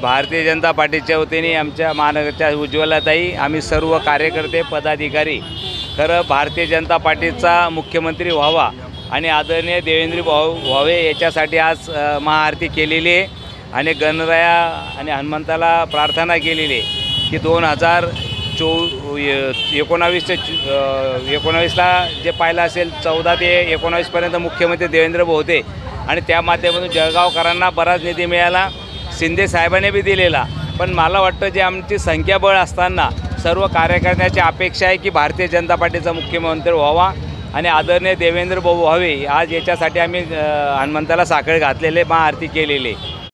भारतीय जनता पार्टीच्या वतीने आमच्या महानगरच्या उज्ज्वलाताई आम्ही सर्व कार्यकर्ते पदाधिकारी खरं भारतीय जनता पार्टीचा मुख्यमंत्री व्हावा आणि आदरणीय देवेंद्र भाऊ व्हावे याच्यासाठी आज महाआरती केलेली आहे आणि गणराया आणि हनुमंताला प्रार्थना केलेली आहे की 2019ला जे पाहिलं असेल 14 ते 19पर्यंत मुख्यमंत्री देवेंद्र भाऊ होते आणि त्या माध्यमातून जळगावकरांना बराच निधी मिळाला, शिंदे साहेबांनी बी दिलेला। पण मला वाटतं जे आमची संख्याबळ असताना सर्व कार्यकर्त्याची अपेक्षा आहे की भारतीय जनता पार्टीचा मुख्यमंत्री व्हावा आणि आदरणीय देवेंद्र भाऊ व्हावे। आज याच्यासाठी आम्ही हनुमंताला साखळ घातलेले महाआरती केलेली।